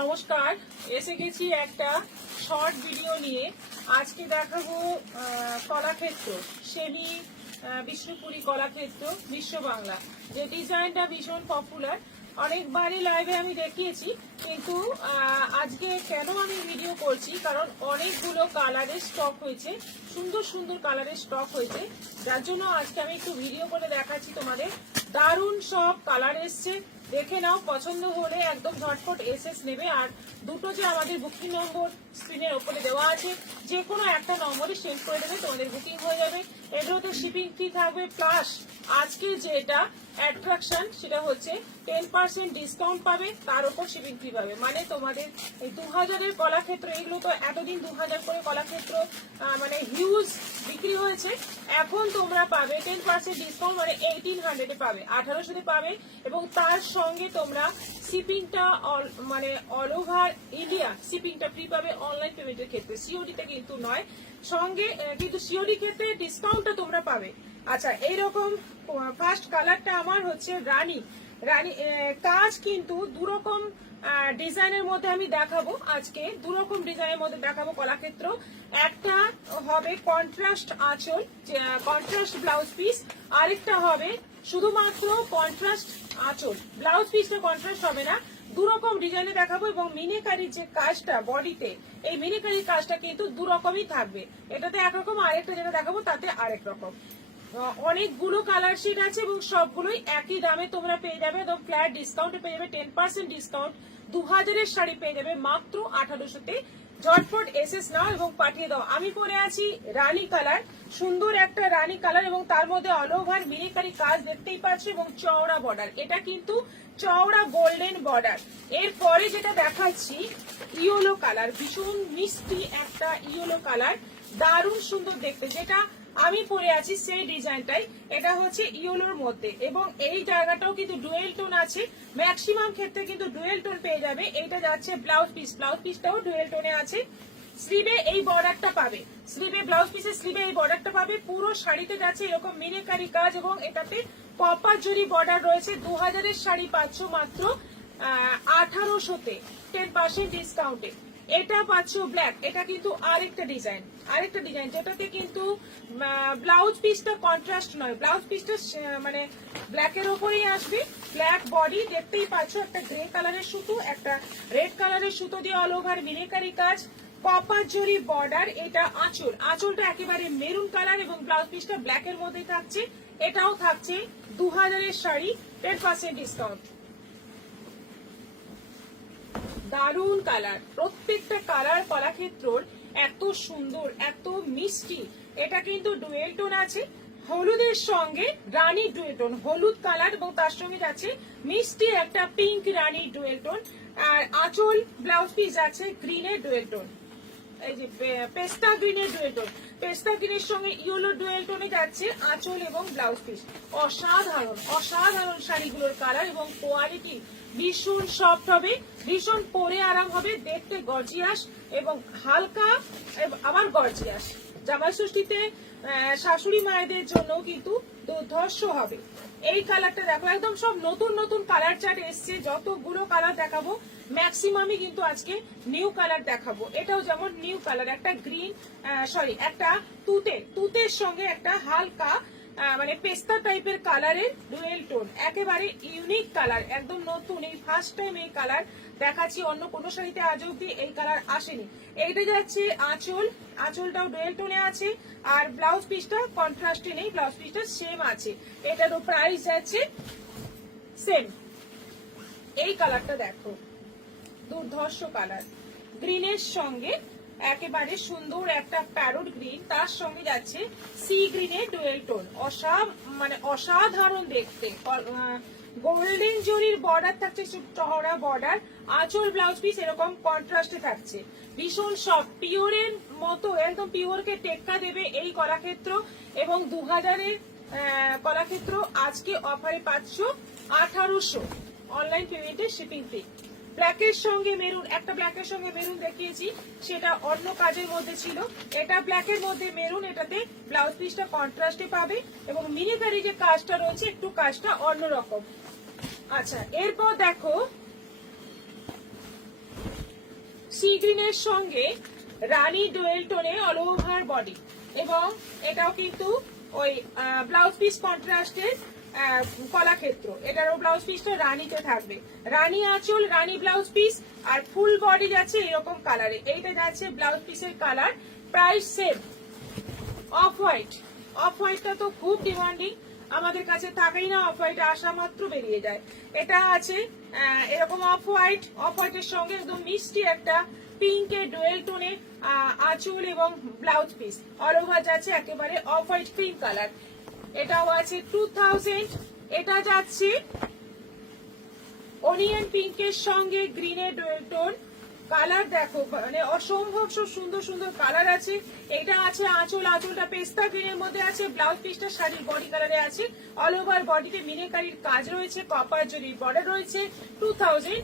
নমস্কার, এসে গেছি একটা শর্ট ভিডিও নিয়ে। আজকে দেখাবো কলাক্ষেত্র, সেমি বিষ্ণুপুরি কলাক্ষেত্র বিশ্ব বাংলা, যে ডিজাইনটা ভীষণ পপুলার। অনেকবারই লাইভে আমি দেখিয়েছি, কিন্তু আজকে কেন আমি ভিডিও করছি, কারণ অনেকগুলো কালারের স্টক হয়েছে, সুন্দর সুন্দর কালারের স্টক হয়েছে, যার জন্য আজকে আমি একটু ভিডিও করে দেখাচ্ছি তোমাদের। দারুণ সব কালার এসছে, দেখে নাও, পছন্দ হলে একদম ঝটপট এসএস নেবে। আর দুটো যে আমাদের বুকিং নম্বর স্ক্রিনের ওপরে দেওয়া আছে, যে কোনো একটা নম্বরে সেন্ড করে দেবে, তোমাদের বুকিং হয়ে যাবে। এগুলোতে শিপিং ফ্রি থাকবে, প্লাস আজকে যেটা অ্যাট্রাকশন সেটা হচ্ছে 10% ডিসকাউন্ট পাবে, তার উপর শিপিং ফ্রি পাবে। মানে তোমাদের এই 2000-এর কলাক্ষেত্র, এগুলো তো এতদিন 2000 করে কলাক্ষেত্র মানে হিউজ বিক্রি হয়েছে, এখন তোমরা পাবে 10% ডিসকাউন্ট, মানে 1800-এ পাবে, 1800-তে পাবে। এবং তার সঙ্গে তোমরা শিপিংটা মানে অল ওভার ইন্ডিয়া শিপিংটা ফ্রি পাবে অনলাইন পেমেন্টের ক্ষেত্রে, সিওডিতে কিন্তু নয়। সঙ্গে কিন্তু সিওডি ক্ষেত্রে ডিসকাউন্টটা তোমরা পাবে। আচ্ছা, এইরকম ফার্স্ট কালারটা আমার হচ্ছে রানী রানী কাজ, কিন্তু দুরকম ডিজাইনের মধ্যে আমি দেখাবো আজকে, দুরকম ডিজাইনের মধ্যে দেখাবো কলাক্ষেত্র। একটা হবে কন্ট্রাস্ট আঁচল, কন্ট্রাস্ট ব্লাউজ পিস, আরেকটা হবে শুধুমাত্র কন্ট্রাস্ট আঁচল, ব্লাউজ পিসটা কন্ট্রাস্ট হবে না। দুরকম ডিজাইনে দেখাবো, এবং মিনিকারির যে কাজটা বডিতে, এই মিনিকারির কাজটা কিন্তু দুরকমই থাকবে। এটাতে একরকম, আরেকটা যেটা দেখাবো তাতে আরেক রকম। অনেকগুলো কালার শিট আছে এবং সবগুলোই একই দামে তোমরা পেয়ে যাবে, একদম ফ্ল্যাট ডিসকাউন্টে পেয়ে যাবে, 10% ডিসকাউন্ট। 2000-এর শাড়ি পেয়ে যাবে মাত্র 1800-তে। ঝটপট এসএস নাও এবং পাঠিয়ে দাও। আমি পরে আছি রানী কালার, সুন্দর একটা রানী কালার, এবং তার মধ্যে অল ওভার মিলিটারি কাজ দেখতেই পাচ্ছ, এবং চওড়া বর্ডার, এটা কিন্তু চওড়া গোল্ডেন বর্ডার। এরপরে যেটা দেখাচ্ছি ইয়েলো কালার, ভীষণ মিষ্টি একটা ইয়েলো কালার, দারুণ সুন্দর দেখতে, যেটা আমি পরে আছি সেই ডিজাইনটাই। এটা হচ্ছে ইয়েলোর মধ্যে, এবং এই জায়গাটাও কিন্তু ডুয়েল টোন আছে, ম্যাক্সিমাম ক্ষেত্রে কিন্তু ডুয়েল টোন পেয়ে যাবে। এইটা যাচ্ছে ব্লাউজ পিস, ব্লাউজ পিসটাও ডুয়েল টোনে আছে। স্লিভে এই বর্ডারটা পাবে, স্লিভে ব্লাউজ পিসের স্লিভে এই বর্ডারটা পাবে। পুরো শাড়িতে যাচ্ছে এরকম মিনেকারি কাজ, এবং এটাতে কপার জরি বর্ডার রয়েছে। 2000-এর শাড়ি পাচ্ছ মাত্র 1800-তে, 10% ডিসকাউন্টে। এটা পাচ্ছ ব্ল্যাক, এটা কিন্তু আরেকটা ডিজাইন, যেটাতে কিন্তু ব্লাউজ পিসটা কন্ট্রাস্ট নয়, ব্লাউজ পিসটা মানে ব্ল্যাকের ওপরেই আসবে, ব্ল্যাক বডি দেখতেই পাচ্ছ, একটা গ্রে কালারের সুতো, একটা রেড কালারের সুতো দিয়ে অল ওভার মিনেকারি কাজ, কপার জরি বর্ডার। এটা আঁচল, আঁচলটা একেবারে মেরুন কালার, এবং ব্লাউজ পিসটা ব্ল্যাকের মধ্যে থাকছে। এটাও থাকছে 2000-এর শাড়ি, 10% ডিসকাউন্ট। দারুন কালার, প্রত্যেকটা কালার কলাক্ষেত্রর এত সুন্দর, এত মিষ্টি। এটা কিন্তু ডুয়েল টোন আছে, হলুদের সঙ্গে রানী ডুয়েল টোন, হলুদ কালার, এবং তার সঙ্গে যাচ্ছে মিষ্টি একটা পিঙ্ক রানী ডুয়েল টোন। আর আঁচল ব্লাউজ পিস আছে গ্রিনের ডুয়েল টোন, এই যে পেস্তা গ্রিনের ডুয়েল টোন, পেস্তা গ্রিনের সঙ্গে ইয়েলো ডুয়েল টোনে যাচ্ছে আঁচল এবং ব্লাউজ পিস। অসাধারণ অসাধারণ শাড়িগুলোর কালার এবং কোয়ালিটি ভীষণ সফট হবে, ভীষণ পরে আরাম হবে, দেখতে গর্জিয়াস এবং হালকা আবার গর্জিয়াস। জামাই ষষ্ঠীতে শাশুড়ি মায়েদের জন্য কিন্তু দুর্ধর্ষ হবে। এই কালারটা দেখো, একদম সব নতুন নতুন কালার চার্ট এসছে, যতগুলো কালার দেখাবো ম্যাক্সিমামই কিন্তু আজকে নিউ কালার দেখাবো। এটাও যেমন নিউ কালার, একটা গ্রিন একটা তুতের সঙ্গে একটা হালকা মানে পেস্তা টাইপের কালারের ডুয়েল টোন, একেবারে ইউনিক কালার, একদম নতুন, এই ফার্স্ট টাইম এই কালার দেখাচ্ছি, অন্য কোনো শাড়িতে আজ অব্দি এই কালার আসেনি। এইটা যাচ্ছে আঁচল, আঁচলটাও ডুয়েল টোনে আছে, আর ব্লাউজ পিসটা কন্ট্রাস্টে নেই, ব্লাউজ পিসটা সেম আছে। এটারও প্রাইস যাচ্ছে সেম। এই কালারটা দেখো, দুর্ধর্ষ কালার, গ্রিনের সঙ্গে একেবারে সুন্দর একটা প্যারোট গ্রিন, তার সঙ্গে যাচ্ছে সি গ্রিনের ডুয়েল টোন, মানে অসাধারণ দেখতে। গোল্ডেন জরির বর্ডার থাকছে, চওড়া বর্ডার, আঁচল ব্লাউজ পিস এরকম কন্ট্রাস্টে থাকছে, ভীষণ সফট, পিওরের মতো, একদম পিওরকে টেক্কা দেবে এই কলাক্ষেত্র। এবং 2000-এর কলাক্ষেত্র আজকে অফারে পাচ্ছ 1800, অনলাইন পেমেন্টে শিপিং ফ্রি। ব্ল্যাকের সঙ্গে মেরুন, একটা ব্ল্যাকের সঙ্গে মেরুন দেখিয়েছি, সেটা অন্য কাজের মধ্যে ছিল, এটা ব্ল্যাকের মধ্যে মেরুন, এটাতে ব্লাউজ পিসটা কন্ট্রাস্টে পাবে, এবং মিনিকারি যে কাজটা রয়েছে একটু কাজটা অন্যরকম। আচ্ছা, এরপর দেখো সি গ্রিনের সঙ্গে রানী ডুয়েল টোনে অল ওভার বডি, এবং এটাও কিন্তু ওই ব্লাউজ পিস কন্ট্রাস্টের কলাক্ষেত্র। এটারও ব্লাউজ পিসটা রানীতে থাকবে, রানী আঁচল, রানী ব্লাউজ পিস, আর ফুল বডি যাচ্ছে এরকম কালারে। এইটা যাচ্ছে ব্লাউজ পিসের colour. Price same. Off white, off হোয়াইটটা তো খুব ডিমান্ডিং, আমাদের কাছে থাকেই না, অফ হোয়াইট আসা মাত্র বেরিয়ে যায়। এটা আছে এরকম অফ হোয়াইট, অফ হোয়াইটের সঙ্গে একদম মিষ্টি একটা পিঙ্কের ডুয়েল টোনে আঁচল এবং ব্লাউজ পিস, অল ওভার যাচ্ছে একেবারে অফ হোয়াইট ক্রিম কালার। এটাও আছে 2000। এটা যাচ্ছে অনিয়ন পিঙ্কের সঙ্গে গ্রিনের ডুয়েল টোন কালার। দেখো মানে অসম্ভব সব সুন্দর সুন্দর কালার আছে। এটা আছে আঁচল, আঁচলটা পেস্তা গ্রিনের মধ্যে আছে, ব্লাউজ পিসটা শাড়ির বডি কালারে আছে, অল ওভার বডিতে মিনেকারির কাজ রয়েছে, কপার জরির বর্ডার রয়েছে। 2000,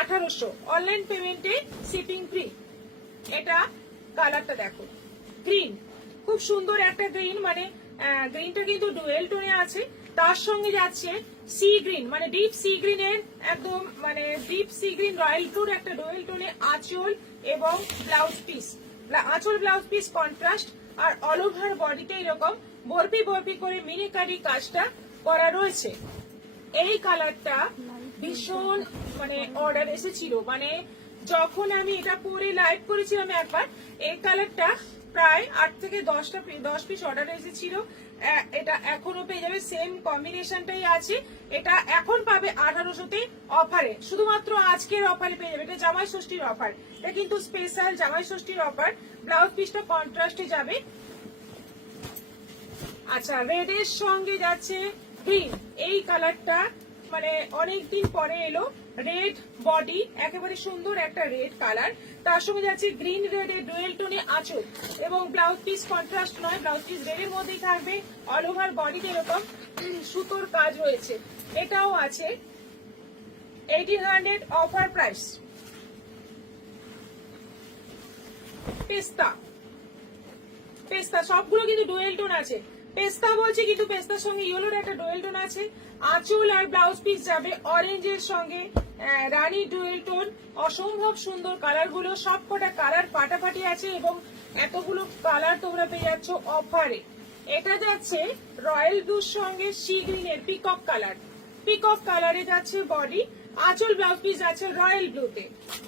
1800। অনলাইন পেমেন্টে শিপিং ফ্রি। এটা কালারটা দেখো, গ্রিন, খুব সুন্দর একটা গ্রিন, মানে গ্রিনটা কিন্তু ডুয়েল টোনে আছে। তার সঙ্গে যাচ্ছে সি গ্রিন, মানে ডিপ সি গ্রিনের একদম মানে ডিপ সি গ্রিন রয়্যাল ব্লুর একটা ডুয়েল টোনে আঁচল এবং ব্লাউজ পিস, আঁচল ব্লাউজ পিস কন্ট্রাস্ট, আর অল ওভার বডিতে এরকম বরফি বরফি করে মিনিকারি কাজটা করা রয়েছে। এই কালারটা ভীষণ মানে অর্ডার এসেছিল, মানে যখন আমি এটা পরে লাইভ করেছিলাম একবার, এই কালারটা প্রায় 8 থেকে 10 পিস অর্ডার এসেছিল। এটা এখনো পেয়ে যাবে, সেম কম্বিনেশনটাই আছে। এটা এখন পাবে 1800-তে অফারে, শুধুমাত্র আজকের অফারে পেয়ে যাবে। এটা জামাই ষষ্ঠীর অফার, এটা কিন্তু স্পেশাল জামাই ষষ্ঠীর অফার। ব্লাউজ পিসটা কন্ট্রাস্টে যাবে। আচ্ছা, রেড এর সঙ্গে যাচ্ছে গ্রিন, এই কালারটা মানে অনেকদিন পরে এলো। রেড বডি, একেবারে সুন্দর একটা রেড কালার, তার সঙ্গে যাচ্ছে গ্রিন রেড এর ডুয়েল টোনে আঁচল, এবং ব্লাউজ পিস কন্ট্রাস্ট নয়, ব্লাউজ পিস রেড এর মধ্যেই থাকবে, অল ওভার বডিতে এরকম সুতোর কাজ রয়েছে। এটাও আছে 1800 অফার প্রাইস। পেস্তা, পেস্তা সবগুলো কিন্তু ডুয়েল টোন আছে। পেস্তা বলছি কিন্তু পেস্তার সঙ্গে ইয়েলোর একটা ডুয়েল টোন আছে। আঁচল আর ব্লাউজ পিস যাবে অরেঞ্জের সঙ্গে রানী ডুয়েল টোন। অসম্ভব সুন্দর কালার গুলো, সব কটা কালার ফাটাফাটি আছে, এবং এতগুলো কালার তোমরা পেয়ে যাচ্ছ অফারে। এটা যাচ্ছে রয়্যাল ব্লুর সঙ্গে সি গ্রিনের পিকক কালার, পিকক কালারে যাচ্ছে বডি, আঁচল ব্লাউজ পিস আছে রয়্যাল ব্লুতে,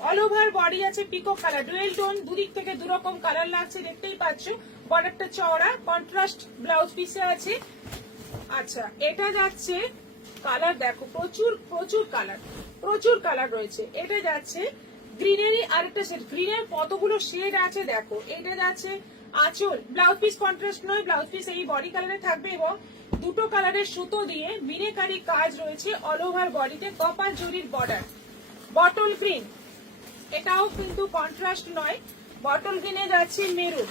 অল ওভার বডি আছে পিকক কালার, ডুয়েল টোন, দুদিক থেকে দুরকম কালার লাগছে, দেখতেই পাচ্ছ। বর্ডারটা চওড়া, কন্ট্রাস্ট ব্লাউজ পিসে আছে। আচ্ছা, এটা যাচ্ছে কালার দেখো, প্রচুর প্রচুর কালার, প্রচুর কালার রয়েছে। এটা যাচ্ছে গ্রিনেরই আরেকটা শেড, গ্রিনের কতগুলো শেড আছে দেখো। এটা যাচ্ছে আঁচল, ব্লাউজ পিস কন্ট্রাস্ট নয়, ব্লাউজ পিস এই বডি কালারে থাকবে, এবং দুটো কালারের সুতো দিয়ে মিনেকারি কাজ রয়েছে অল ওভার বডিতে, কপার জরির বর্ডার। বটল গ্রিন, এটাও কিন্তু কন্ট্রাস্ট নয়, বটল গ্রিনে যাচ্ছে মেরুন,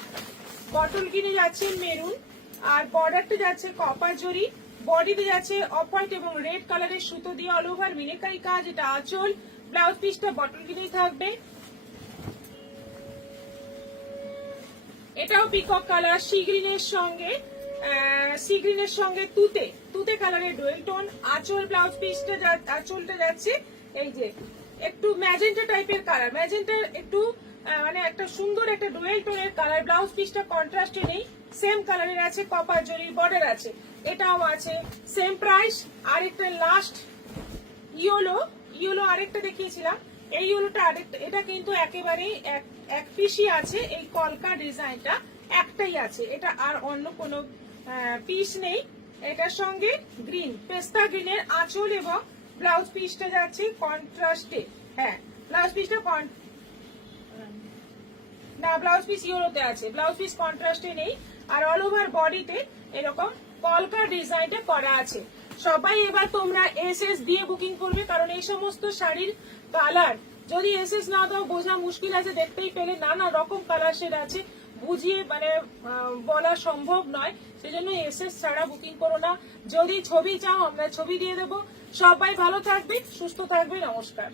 বটল গ্রিনে যাচ্ছে মেরুন, আর বর্ডারটা যাচ্ছে কপার জরি, বডিতে যাচ্ছে অফ হোয়াইট এবং রেড কালারের সুতো দিয়ে অল ওভার মিনেকারি কাজ। এটা আঁচল, ব্লাউজ পিসটা বটল গ্রিনেই থাকবে। এটাও পিকক কালার, সি গ্রিনের সঙ্গে তুতে, তুতে কালারের ডুয়েল টোন, আঁচল ব্লাউজ পিসটা আঁচলটা যাচ্ছে এই যে একটু ম্যাজেন্টা টাইপের কালার, ম্যাজেন্টার একটু মানে একটা সুন্দর একটা ডুয়েল টোনের কালার। ব্লাউজ পিসটা কন্ট্রাস্টে নেই, সেম কালারের আছে, কপার জরির বর্ডার আছে। এটাও আছে সেম প্রাইস। আরেকটা লাস্ট ইয়েলো, ইয়েলো আরেকটা দেখিয়েছিলাম, এই ইয়েলোটা আরেকটা, এটা কিন্তু একেবারেই এক পিসই আছে, এই কলকা ডিজাইনটা একটাই আছে, এটা আর অন্য কোনো পিস নেই। এটার সঙ্গে গ্রিন, পেস্তা গ্রিনের আঁচল এবং ব্লাউজ পিসটা যাচ্ছে কন্ট্রাস্টে। হ্যাঁ, ব্লাউজ পিসটা না, ব্লাউজ পিস ইউরোতে আছে, ব্লাউজ পিস কন্ট্রাস্টে নেই, আর অল ওভার বডিতে এরকম কলকা ডিজাইনটা করা আছে। সবাই এবার তোমরা এসএস দিয়ে বুকিং করবে, কারণ এই সমস্ত শাড়ির কালার যদি এসএস না দাও বোঝা মুশকিল আছে। দেখতেই পেলে নানা রকম কালার শেড আছে, বুঝিয়ে মানে বলা সম্ভব নয়, সেজন্য এসএস ছাড়া বুকিং করো না। যদি ছবি চাও আমরা ছবি দিয়ে দেবো। সবাই ভালো থাকবে, সুস্থ থাকবে, নমস্কার।